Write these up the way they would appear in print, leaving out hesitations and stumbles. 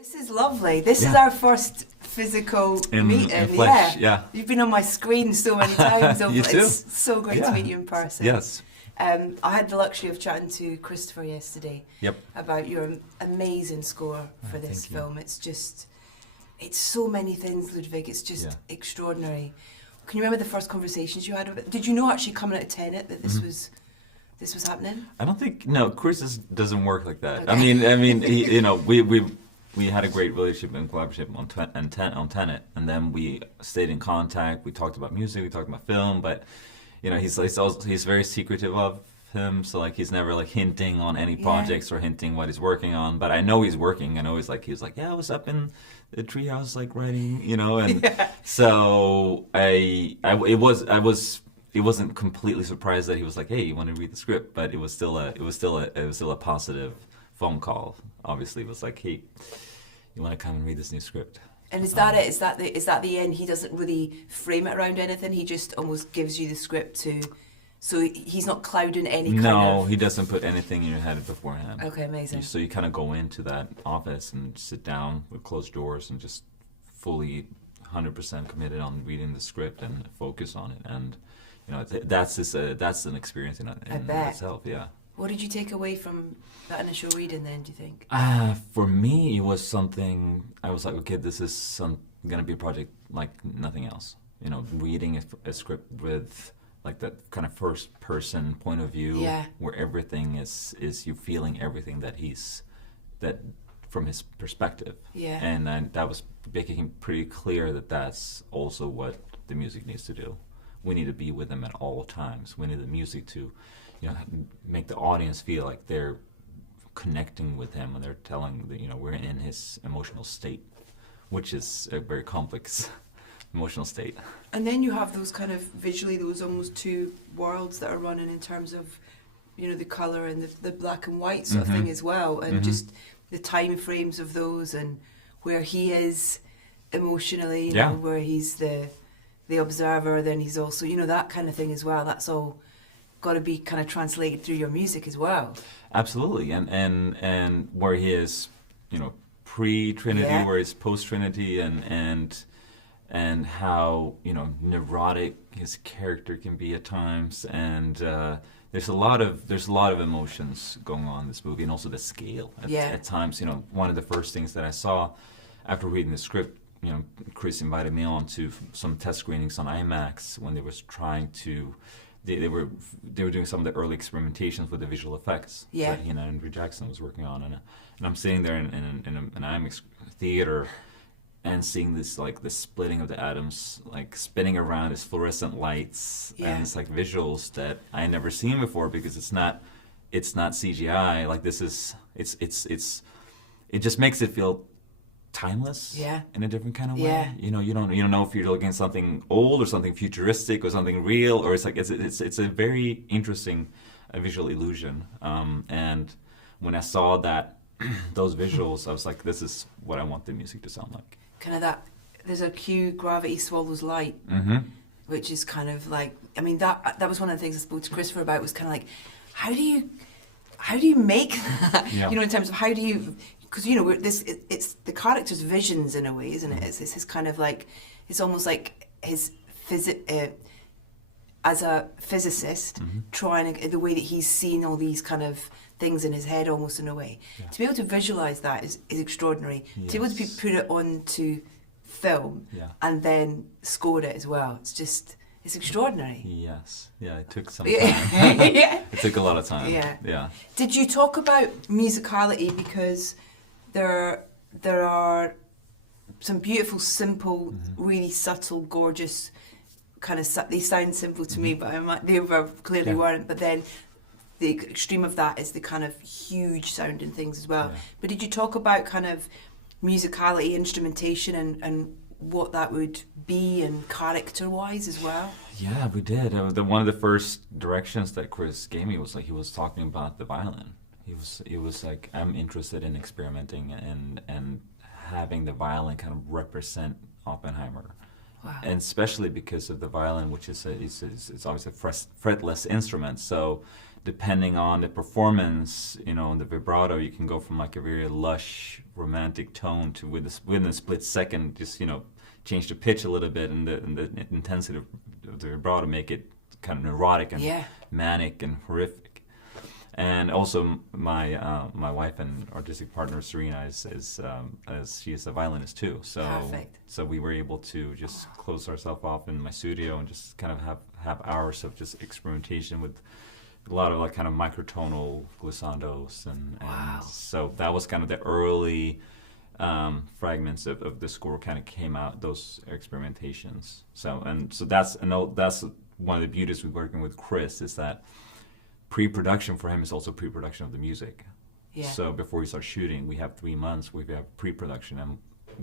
This is lovely. This is our first physical meeting. In flesh, yeah. You've been on my screen so many times. You too. It's so great to meet you in person. Yes. I had the luxury of chatting to Christopher yesterday Yep. about your amazing score for this thank you. film. It's so many things, Ludwig. It's just extraordinary. Can you remember the first conversations you had with it? Did you know actually coming out of Tenet that this was happening? I don't think Chris doesn't work like that. Okay. I mean, we had a great relationship and collaboration on Tenet, and then we stayed in contact. We talked about music, we talked about film, but he's very secretive of him, so like he's never like hinting on any projects or hinting what he's working on. But I know he's working. I know he was like, yeah, I was up in the treehouse like writing, and so it wasn't completely surprised that he was like, hey, you want to read the script, but it was still a positive phone call. Obviously, it was like, hey, you want to come and read this new script? And is that it? Is that the end? He doesn't really frame it around anything. He just almost gives you the script to. So he's not clouding any kind of... No, he doesn't put anything in your head beforehand. Okay, amazing. So you kind of go into that office and sit down with closed doors and just fully 100% committed on reading the script and focus on it. And that's an experience in itself. Yeah. What did you take away from that initial reading then, do you think? For me, it was something, I was like, okay, this is going to be a project like nothing else. Reading a script with like that kind of first person point of view, where everything is you feeling everything that from his perspective. Yeah. And then that was making pretty clear that that's also what the music needs to do. We need to be with him at all times. We need the music to, make the audience feel like they're connecting with him and they're telling that, we're in his emotional state, which is a very complex emotional state. And then you have those kind of visually, those almost two worlds that are running in terms of, the colour and the black and white sort of thing as well, and just the time frames of those and where he is emotionally, where he's the observer, then he's also, that kind of thing as well. That's all got to be kind of translated through your music as well. Absolutely, and where he is, pre-Trinity, where he's post-Trinity, and how neurotic his character can be at times, and there's a lot of emotions going on in this movie, and also the scale at times. One of the first things that I saw after reading the script, Chris invited me on to some test screenings on IMAX when they was trying to. They were doing some of the early experimentations with the visual effects that he and Andrew Jackson was working on, and I'm sitting there in an IMAX theater and seeing this like the splitting of the atoms like spinning around as fluorescent lights, and it's like visuals that I had never seen before, because it's not CGI. Like this is it just makes it feel timeless in a different kind of way. You don't know if you're looking at something old or something futuristic or something real, or it's like it's a very interesting visual illusion. And when I saw that those visuals, I was like, this is what I want the music to sound like. Kind of that. There's a cue, gravity swallows light, which is kind of like. I mean, that was one of the things I spoke to Christopher about. Was kind of like, how do you make that? In terms of how do you. Because it's the character's visions in a way, isn't it? It's his kind of like, it's almost like his as a physicist trying to, the way that he's seen all these kind of things in his head, almost in a way. To be able to visualize that is extraordinary. To be able to put it onto film and then score it as well. It's extraordinary. Yes. Yeah, it took some time. It took a lot of time. Yeah. Did you talk about musicality? Because there are some beautiful, simple, really subtle, gorgeous kind of. They sound simple to me, but they clearly weren't. But then the extreme of that is the kind of huge sounding things as well. But did you talk about kind of musicality, instrumentation, and what that would be, and character-wise as well? Yeah, we did. One of the first directions that Chris gave me was like he was talking about the violin. He was like, I'm interested in experimenting and having the violin kind of represent Oppenheimer, Wow. and especially because of the violin, which is it's obviously a fretless instrument. So depending on the performance, the vibrato, you can go from like a very lush, romantic tone to within a split second, just change the pitch a little bit and the intensity of the vibrato, make it kind of neurotic and manic and horrific. And also, my wife and artistic partner Serena is she is a violinist too. So Perfect. So we were able to just close ourselves off in my studio and just kind of have hours of just experimentation with a lot of like kind of microtonal glissandos and Wow. so that was kind of the early fragments of the score kind of came out, those experimentations. So that's one of the beauties with working with Chris, is that pre-production for him is also pre-production of the music. Yeah. So before we start shooting, we have 3 months. We have pre-production, and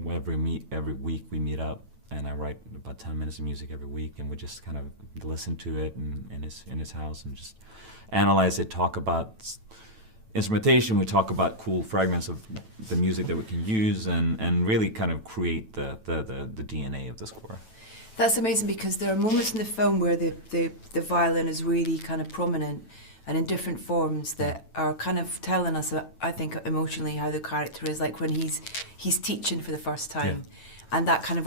every week we meet up, and I write about 10 minutes of music every week, and we just kind of listen to it in his house and just analyze it, talk about instrumentation. We talk about cool fragments of the music that we can use, and really kind of create the DNA of the score. That's amazing, because there are moments in the film where the violin is really kind of prominent and in different forms that are kind of telling us, I think, emotionally how the character is, like when he's teaching for the first time. And that kind of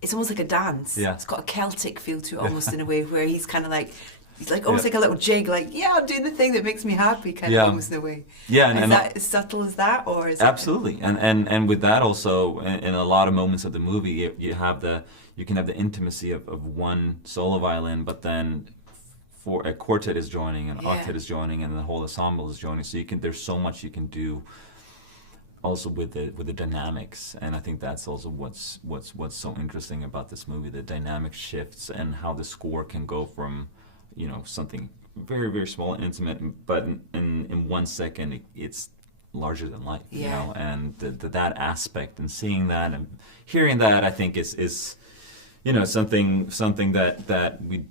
it's almost like a dance. Yeah. It's got a Celtic feel to it almost, in a way, where he's like almost like a little jig, like, I'm doing the thing that makes me happy, kind of almost in a way. Yeah, is that as subtle as that, or is absolutely. And with that also, in a lot of moments of the movie, you can have the intimacy of one solo violin, but then for a quartet is joining, an octet is joining, and the whole ensemble is joining. So there's so much you can do also with the dynamics, and I think that's also what's so interesting about this movie, the dynamic shifts and how the score can go from something very, very small and intimate, but in 1 second it's larger than life. And that aspect, and seeing that and hearing that, I think is something that we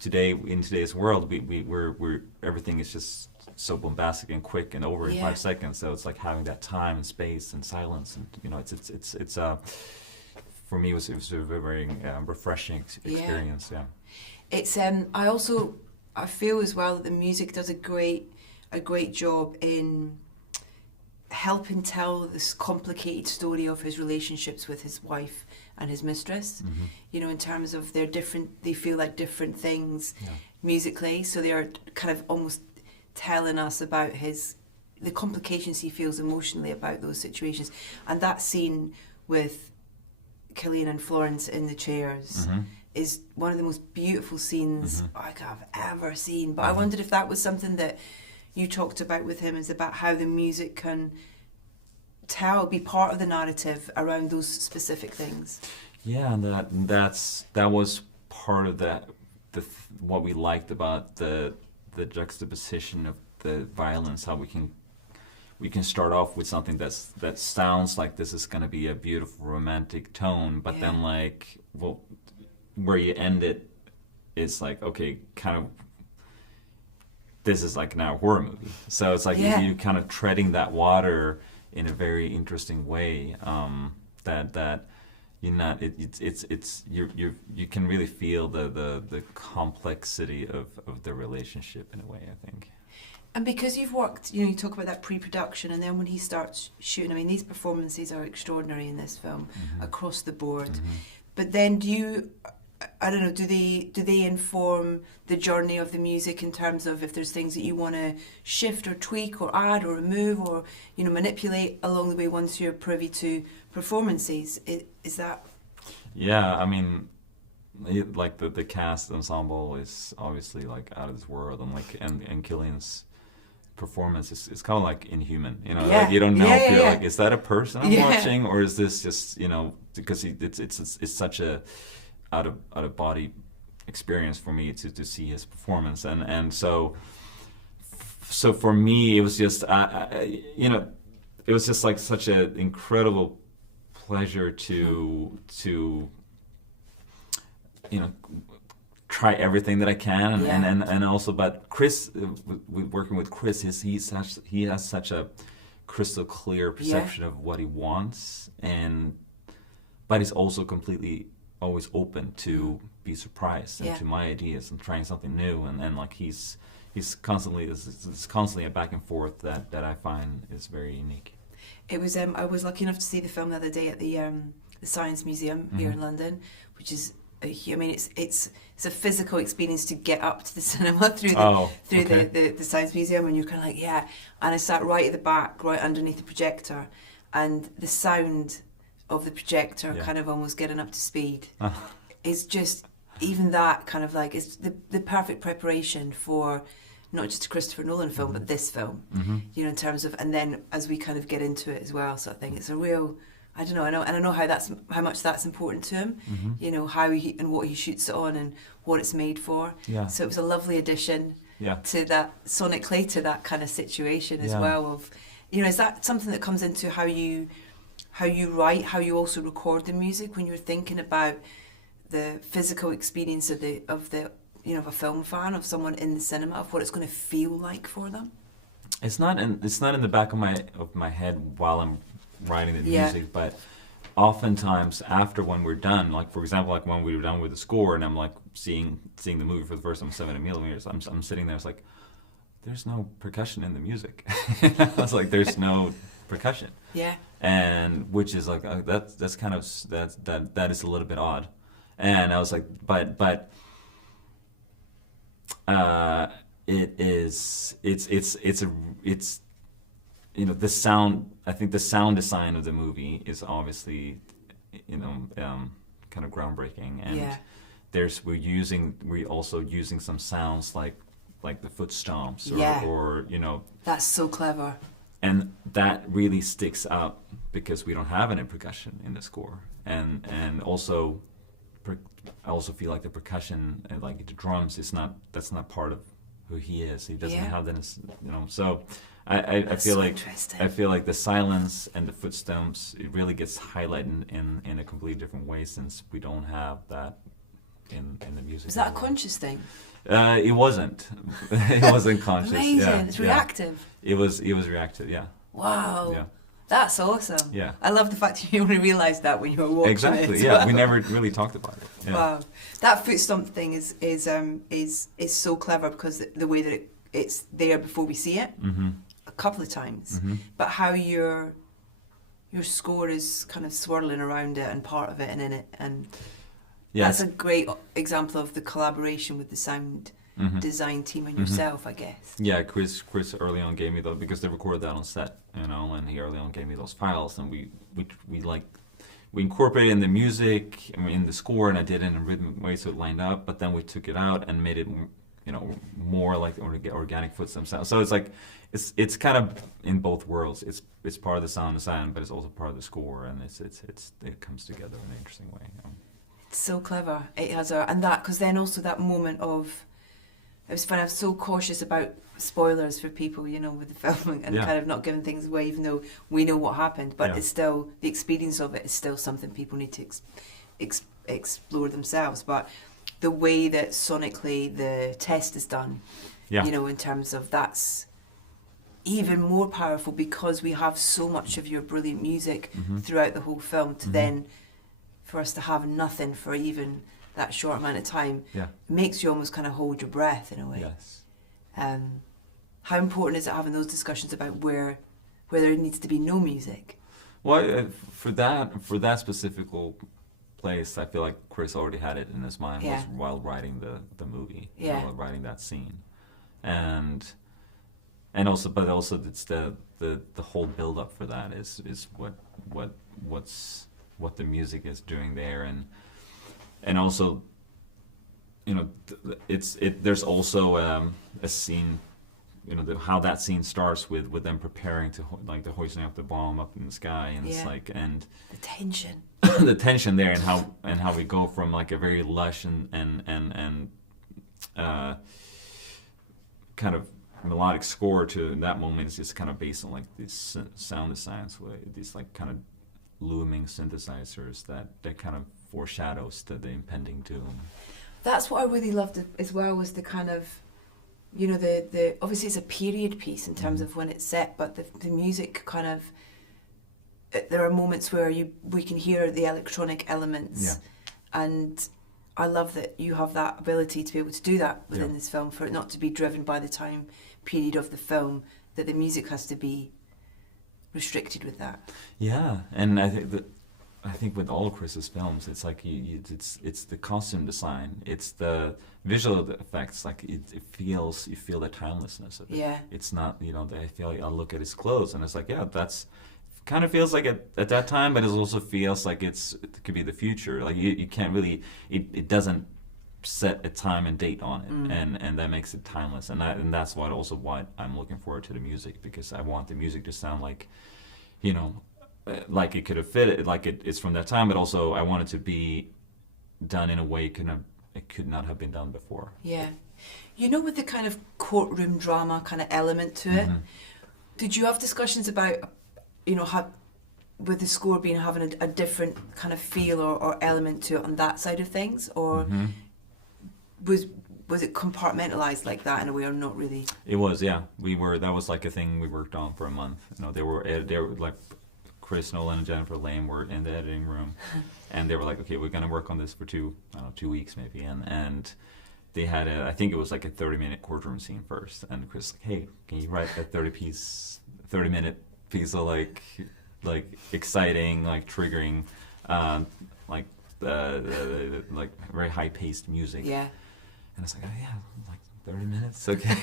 today, in today's world, we're everything is just so bombastic and quick and over in 5 seconds. So it's like having that time and space and silence, and it's for me it was a very, very refreshing experience. It's I feel as well that the music does a great job in helping tell this complicated story of his relationships with his wife and his mistress. In terms of they feel like different things musically, so they are kind of almost telling us about the complications he feels emotionally about those situations. And that scene with Killian and Florence in the chairs is one of the most beautiful scenes I've ever seen. But I wondered if that was something that you talked about with him, is about how the music can be part of the narrative around those specific things. Yeah, and that was part of what we liked about the juxtaposition of the violence, how we can start off with something that sounds like this is going to be a beautiful romantic tone, but then where you end it is like, okay, kind of this is like now a horror movie. So it's like you kind of treading that water in a very interesting way, that you're not you can really feel the complexity of the relationship in a way, I think. And because you've worked, you talk about that pre-production, and then when he starts shooting, I mean, these performances are extraordinary in this film across the board. But then I don't know, do they inform the journey of the music in terms of if there's things that you want to shift or tweak or add or remove or manipulate along the way once you're privy to performances? Is that? Yeah, I mean, like the cast ensemble is obviously like out of this world, and Killian's performance is kind of like inhuman. Like you don't know if you're like, is that a person I'm watching, or is this just because it's such a out of body experience for me to see his performance, and so for me it was just it was just like such an incredible pleasure to try everything that I can, and also, but Chris, working with Chris, he has such a crystal clear perception of what he wants, but he's also completely always open to be surprised and Yeah. to my ideas and trying something new, and like he's constantly it's constantly a back and forth that I find is very unique. It was I was lucky enough to see the film the other day at the Science Museum here in London, which is I mean it's a physical experience to get up to the cinema through the Science Museum, and you're kind of like, yeah. And I sat right at the back, right underneath the projector, and the sound of the projector kind of almost getting up to speed is just, even that kind of like, it's the perfect preparation for not just a Christopher Nolan film, but this film, you know, in terms of, and then as we kind of get into it as well, so I think it's a real, I don't know, and I know how much that's important to him, you know, how he and what he shoots it on and what it's made for. Yeah. So it was a lovely addition to that, sonically, to that kind of situation as well of, you know, is that something that comes into how you write, how you also record the music when you're thinking about the physical experience of the you know, of a film fan, of someone in the cinema, of what it's going to feel like for them? It's not in the back of my head while I'm writing the music, but oftentimes after, when we're done, like for example, like when we were done with the score and I'm like seeing the movie for the first time, 70mm, I'm sitting there, it's like, there's no percussion in the music. I was like, there's no percussion. Yeah. And which is like that's kind of that is a little bit odd. And I was like, but it's you know, the sound, I think the sound design of the movie is obviously, you know, kind of groundbreaking, and we're also using some sounds like the foot stomps or you know, that's so clever, and that really sticks out because we don't have any percussion in the score, and also I also feel like the percussion and like the drums that's not part of who he is. He doesn't have that, you know. So I feel like the silence and the footsteps, it really gets highlighted in a completely different way, since we don't have that in the music. Is that a conscious thing? It wasn't. It wasn't conscious. Amazing. Yeah, it's reactive. It was reactive. Yeah. Wow. Yeah. That's awesome. Yeah. I love the fact you only realised that when you were watching it. Exactly. Yeah. We never really talked about it. Yeah. Wow. That foot stomp thing is so clever, because the way that it's there before we see it a couple of times, but how your score is kind of swirling around it and part of it and in it, and that's a great example of the collaboration with the sound design team and yourself, I guess. Yeah, Chris early on gave me those, because they recorded that on set, you know, and he early on gave me those files, and we incorporated in the music, I mean, in the score, and I did it in a rhythmic way so it lined up, but then we took it out and made it, you know, more like organic footsteps sound. So it's like it's kind of in both worlds. It's part of the sound design, but it's also part of the score, and it comes together in an interesting way. You know? It's so clever. It has because then also that moment of, it was fun. I was so cautious about spoilers for people, you know, with the filming, and kind of not giving things away, even though we know what happened. But it's still, the experience of it is still something people need to explore themselves. But the way that sonically the test is done, you know, in terms of, that's even more powerful, because we have so much of your brilliant music throughout the whole film, to then, for us to have nothing for even that short amount of time, makes you almost kind of hold your breath in a way. Yes. How important is it having those discussions about where there needs to be no music? Well, for that specific place, I feel like Chris already had it in his mind was while writing the movie, while writing that scene, and also, but also it's the whole build up for that is what the music is doing there, and also, you know, there's also a scene, you know, how that scene starts with them preparing to the hoisting up the bomb up in the sky, and it's like, and the tension, the tension there, and how we go from like a very lush and kind of melodic score to that moment is just kind of based on like these sound designs, these like kind of looming synthesizers that kind of foreshadows the impending doom. That's what I really loved as well, was the kind of, you know, the obviously it's a period piece in terms of when it's set, but the music kind of, there are moments where we can hear the electronic elements And I love that you have that ability to be able to do that within Yeah. this film, for it not to be driven by the time period of the film, that the music has to be restricted with that. Yeah, and I think with all Chris's films, it's like it's the costume design, it's the visual effects. Like it feels, you feel the timelessness of it. Yeah. It's not, I look at his clothes and it's like, yeah, that's kind of feels like at that time, but it also feels like it could be the future. Like you can't really, it doesn't set a time and date on it, and that makes it timeless. And that's why I'm looking forward to the music, because I want the music to sound like, like it could have fit it, like it's from that time, but also I want it to be done in a way it could not have been done before. Yeah. With the kind of courtroom drama kind of element to it, did you have discussions about, how, with the score having a different kind of feel or element to it on that side of things, or was it compartmentalized like that in a way, or not really? It was, yeah. That was like a thing we worked on for a month. They were like Chris Nolan and Jennifer Lame were in the editing room, and they were like, okay, we're gonna work on this for 2 weeks maybe, and they had I think it was like a 30-minute courtroom scene first, and Chris like, hey, can you write a 30-minute piece of like exciting, like triggering, like like very high-paced music. Yeah. And it's like, oh yeah, like 30 minutes, okay.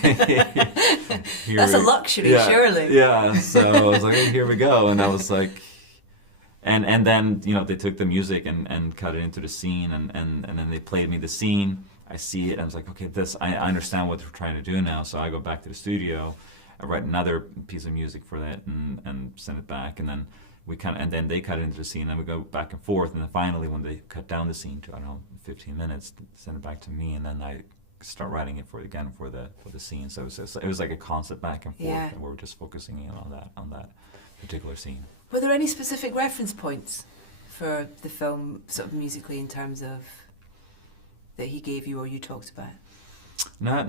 That's a luxury, yeah, surely. Yeah, so I was like, hey, here we go. And I was like, and then, they took the music and cut it into the scene, and then they played me the scene. I see it, and I was like, okay, I understand what they're trying to do now. So I go back to the studio, I write another piece of music for that, and send it back, and then and then they cut it into the scene, and we go back and forth, and then finally when they cut down the scene to 15 minutes, send it back to me, and then I start writing it for the scene. So it was like a constant back and forth, Yeah. and we were just focusing in on that particular scene. Were there any specific reference points for the film, sort of musically, in terms of that he gave you or you talked about? Not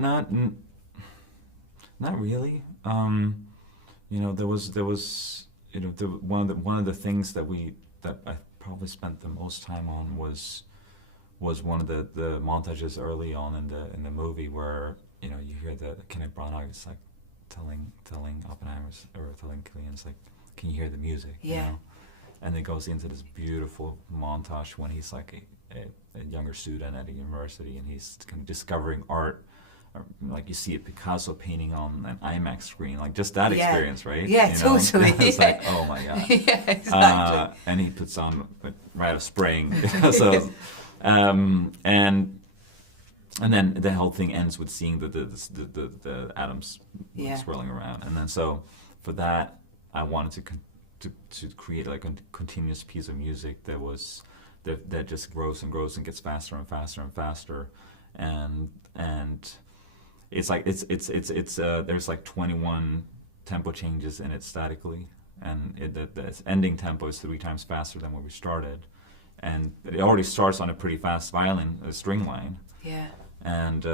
really. There was one of the things that I probably spent the most time on was one of the montages early on in the movie, where you hear the Kenneth Branagh is like telling Oppenheimer's, or telling Cillian's, like, can you hear the music? Yeah. And it goes into this beautiful montage when he's like a younger student at a university, and he's kind of discovering art. Like you see a Picasso painting on an IMAX screen, like just that experience, right? Yeah, totally. It's like, oh my god. Yeah, exactly. And he puts on Rite of Spring, so, and then the whole thing ends with seeing the atoms swirling around, and then so for that I wanted to create like a continuous piece of music that just grows and grows and gets faster and faster and faster, and it's like it's there's like 21 tempo changes in it statically, and the ending tempo is 3 times faster than when we started, and it already starts on a pretty fast violin string line. Yeah. And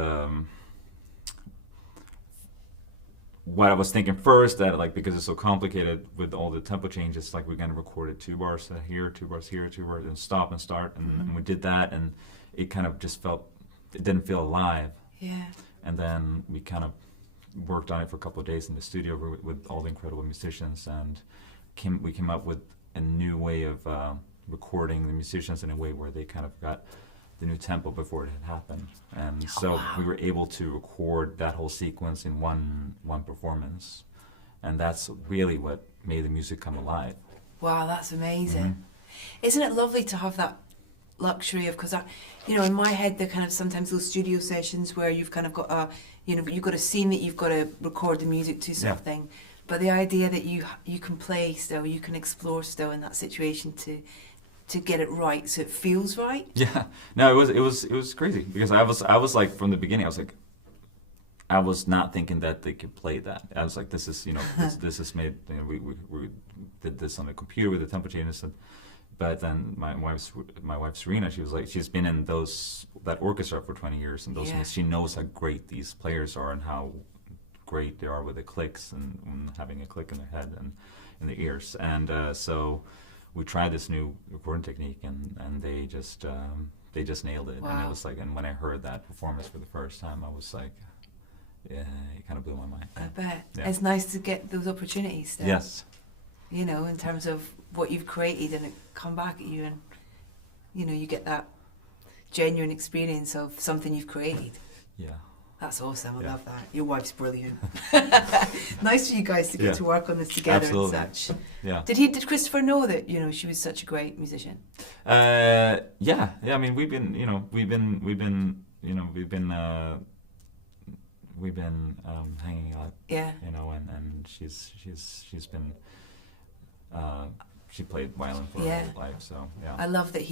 what I was thinking first, that like, because it's so complicated with all the tempo changes, like we're gonna record it 2 bars here, 2 bars here, 2 bars, and stop and start, and we did that, and it kind of just it didn't feel alive. Yeah. And then we kind of worked on it for a couple of days in the studio with all the incredible musicians, and we came up with a new way of recording the musicians in a way where they kind of got the new tempo before it had happened, and we were able to record that whole sequence in one performance, and that's really what made the music come alive. Wow, that's amazing. Isn't it lovely to have that luxury of, because in my head they're kind of sometimes those studio sessions where you've kind of got you've got a scene that you've got to record the music to something, but the idea that you can play still, you can explore still in that situation to get it right, so it feels right. Yeah, no, it was crazy, because I was like, from the beginning, I was not thinking that they could play that. I was like, this is this is made. We did this on the computer with the tempo changes, but then my wife Serena, she was like, she's been in that orchestra for 20 years, and she knows how great these players are and how great they are with the clicks and having a click in their head and in the ears, and so we tried this new recording technique, and they just they just nailed it. Wow. And it was like, and when I heard that performance for the first time, I was like, yeah, it kind of blew my mind. I bet. Yeah. It's nice to get those opportunities still. Yes. You know, in terms of what you've created and it come back at you, and you know, you get that genuine experience of something you've created. Yeah. That's awesome. I Yeah. love that. Your wife's brilliant. Nice for you guys to get Yeah. to work on this together. Absolutely. And such. Yeah. Did Christopher know that, you know, she was such a great musician? Yeah. I mean, we've been hanging out. Yeah. You know, and she's been she played violin for Yeah. her whole life. So yeah. I love that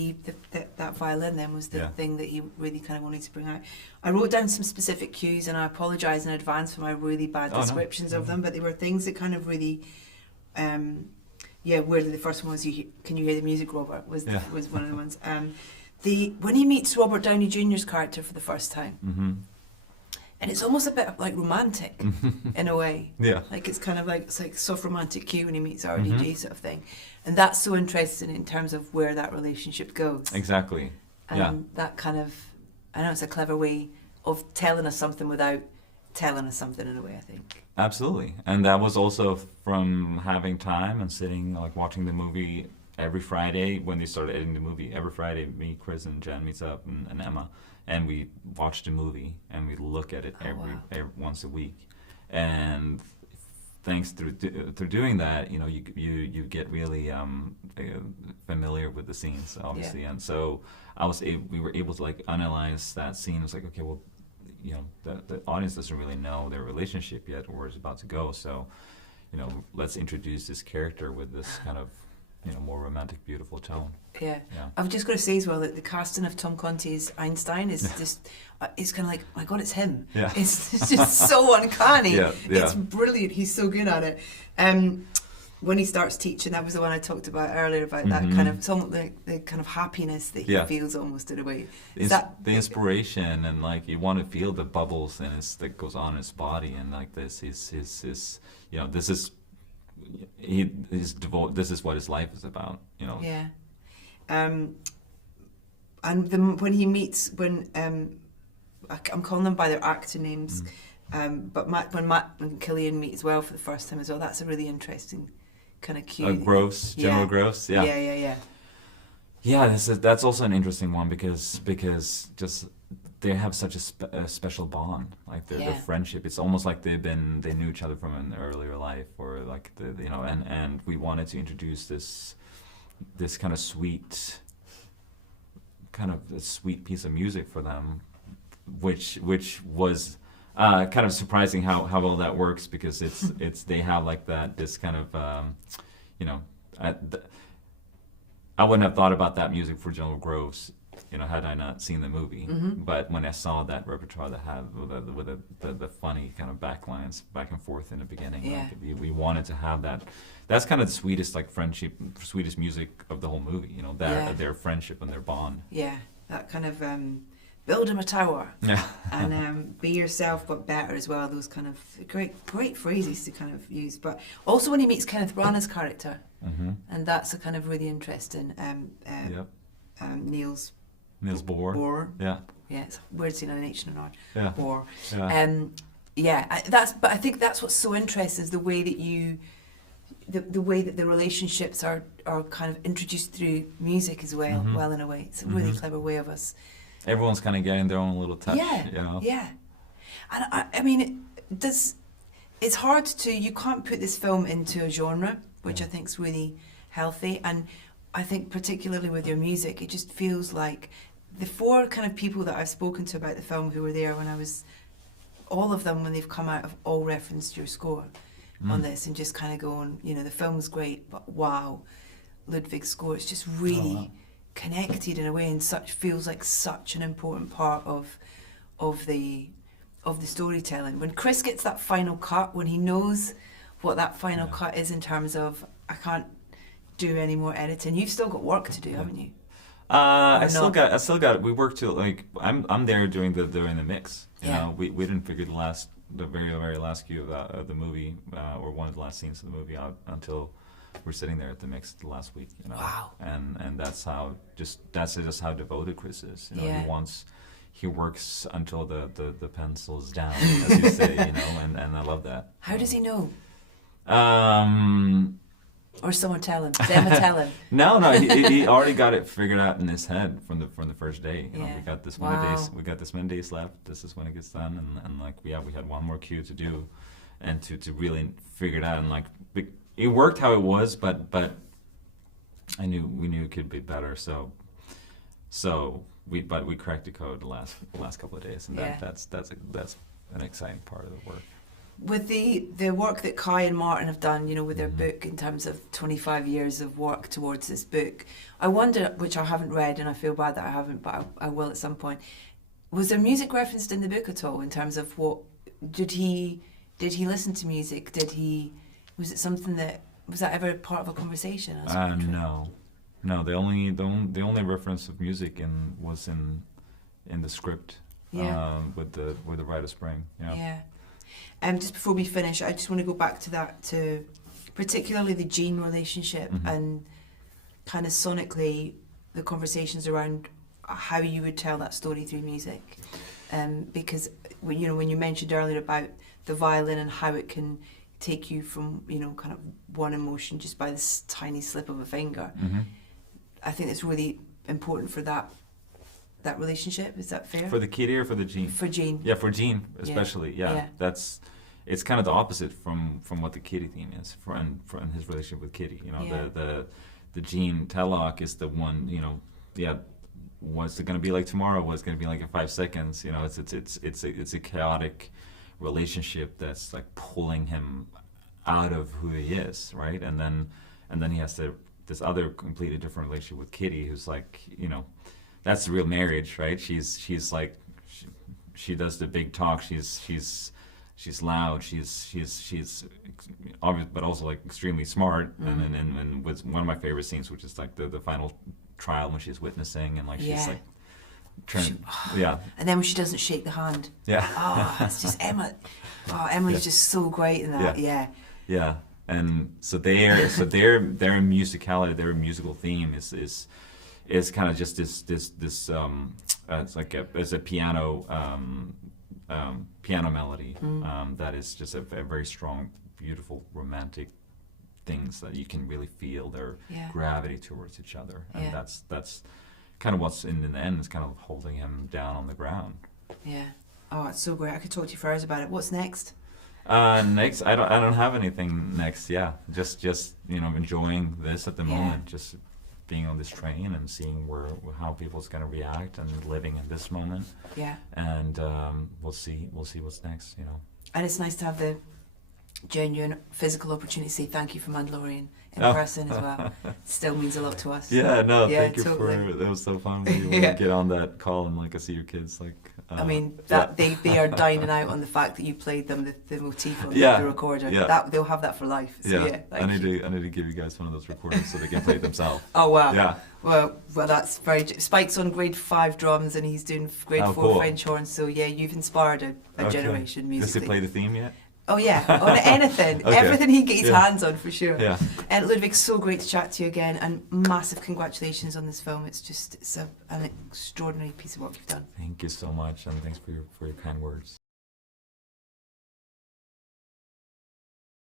that violin then was the Yeah. thing that he really kind of wanted to bring out. I wrote down some specific cues, and I apologise in advance for my really bad Oh, no. descriptions of them, but they were things that kind of really, weirdly, the first one was Can You Hear the Music, Robert? Was one of the ones. When he meets Robert Downey Jr.'s character for the first time, Mm-hmm. and it's almost a bit like romantic in a way. Yeah. Like it's kind of like, it's like soft romantic cue when he meets RDJ sort of thing. And that's so interesting in terms of where that relationship goes. Exactly. And Yeah. that kind of, I know it's a clever way of telling us something without telling us something in a way, I think. Absolutely. And that was also from having time and sitting, like watching the movie every Friday when they started editing the movie. Every Friday, me, Chris, and Jen meets up, and Emma, and we watch the movie and we look at it every once a week. And thanks through doing that, you know, you get really familiar with the scenes, obviously. And so we were able to like analyze that scene. It's like, okay, well, you know, the audience doesn't really know their relationship yet or where it's about to go. So, you know, let's introduce this character with this kind of, you know, more romantic, beautiful tone. Yeah. Yeah. I've just got to say as well that the casting of Tom Conti's Einstein is just, it's kind of like, oh my God, it's him. Yeah. It's just so uncanny. Yeah. It's brilliant. He's so good at it. When he starts teaching, that was the one I talked about earlier, about that kind of, the kind of happiness that he feels almost in a way. The inspiration, and like you want to feel the bubbles that goes on in his body, and like this, his you know, this is this is what his life is about, you know. Yeah. And when he meets, I'm calling them by their actor names, but when Matt and Killian meet as well for the first time as well, that's a really interesting kind of cue. General Gross, yeah. Yeah, that's also an interesting one because just they have such a special bond, like their friendship. It's almost like they knew each other from an earlier life, or like you know, and we wanted to introduce this kind of sweet piece of music for them, which was kind of surprising how well that works, because it's they have like this kind of you know, I wouldn't have thought about that music for General Groves, you know, had I not seen the movie. But when I saw that repertoire that had with the funny kind of backlines back and forth in the beginning, like, we wanted to have that. That's kind of the sweetest, like, friendship, sweetest music of the whole movie, you know, their friendship and their bond. Yeah, that kind of build him a tower. Yeah. And be yourself but better as well. Those kind of great phrases to kind of use. But also when he meets Kenneth Branagh's character, and that's a kind of really interesting. Niels Bohr. Yeah. Yeah, it's weird seeing an H and an R. Yeah. Bohr. Yeah. But I think that's what's so interesting, is the way that the way that the relationships are kind of introduced through music as well. Well, in a way, it's a really clever way of us. Everyone's kind of getting their own little touch. Yeah. You know? Yeah. And I mean, it's hard to, you can't put this film into a genre, which I think is really healthy. And I think particularly with your music, it just feels like the four kind of people that I've spoken to about the film who were there when all of them, when they've come out, have all referenced your score on this, and just kind of going, you know, the film's great, but wow, Ludwig's score, it's just really connected in a way, and feels like such an important part of the storytelling. When Chris gets that final cut, when he knows what that final cut is in terms of, I can't do any more editing. You've still got work to do, haven't you? I still got. We work till, like, I'm there during the mix. You know, we didn't figure the very last cue of the movie, or one of the last scenes of the movie out until were sitting there at the mix the last week. You know, Wow. And that's just how devoted Chris is. You know, Yeah. he works until the pencil's down, as you say. You know, and I love that. How does he know? Or someone tell him? Does Emma tell him? No, he already got it figured out in his head from the first day. You know, Yeah. we got this Wow. many days. We got this many days left. This is when it gets done, and like we had one more cue to do, and to really figure it out. And like it worked how it was, but we knew it could be better. So we cracked the code the last couple of days, and Yeah. that's an exciting part of the work. With the work that Kai and Martin have done, you know, with their book in terms of 25 years of work towards this book, I wonder, which I haven't read and I feel bad that I haven't, but I will at some point, was there music referenced in the book at all in terms of what, did he listen to music? Was it something was that ever part of a conversation? No, the only reference of music was in the script. Yeah. With the Rite of Spring. Yeah. Yeah. Just before we finish, I just want to go back to that, to particularly the Gene relationship and kind of sonically the conversations around how you would tell that story through music. Because when you mentioned earlier about the violin and how it can take you from, you know, kind of one emotion just by this tiny slip of a finger, I think it's really important for that relationship. Is that fair? For the Kitty or for the Gene? For Gene. Yeah, for Gene especially. Yeah. It's kind of the opposite from what the Kitty theme is, and his relationship with Kitty. You know, the Gene Tellock is the one. You know, what's it going to be like tomorrow? What's going to be like in 5 seconds? You know, it's a chaotic relationship that's like pulling him out of who he is, right? And then he has this other completely different relationship with Kitty, who's like, you know, that's the real marriage, right? She's like, she does the big talk. She's loud. She's obvious, but also like extremely smart. And with one of my favorite scenes, which is like the final trial when she's witnessing and like she's like And then when she doesn't shake the hand. Yeah. It's just Emma. Emma's just so great in that. Yeah. And so their musicality, their musical theme is kind of just this it's like it's a piano melody that is just a very strong, beautiful, romantic things that you can really feel their gravity towards each other, and that's kind of what's in the end is kind of holding him down on the ground. Yeah. Oh, it's so great. I could talk to you for hours about it. What's next? Next, I don't have anything next. Yeah, just you know, enjoying this at the moment. Just being on this train and seeing how people's going to react and living in this moment. Yeah. And we'll see what's next. You know. And it's nice to have the genuine physical opportunity to say thank you for Mandalorian in person as well. Still means a lot to us. Yeah. No. Yeah, thank you totally. that was so fun when you get on that call and like I see your kids like. I mean, they are dining out on the fact that you played them the motif on the recorder. Yeah. That they'll have that for life. So, I need to give you guys one of those recordings so they can play it themselves. Oh wow. Yeah. Well, that's very. Spike's on grade 5 drums and he's doing grade 4 cool. French horns. So yeah, you've inspired a generation musically. Does he play the theme yet? Oh yeah, on anything, Okay. everything he gets his hands on for sure. Yeah. And Ludwig, so great to chat to you again, and massive congratulations on this film. It's an extraordinary piece of work you've done. Thank you so much, and thanks for your kind words.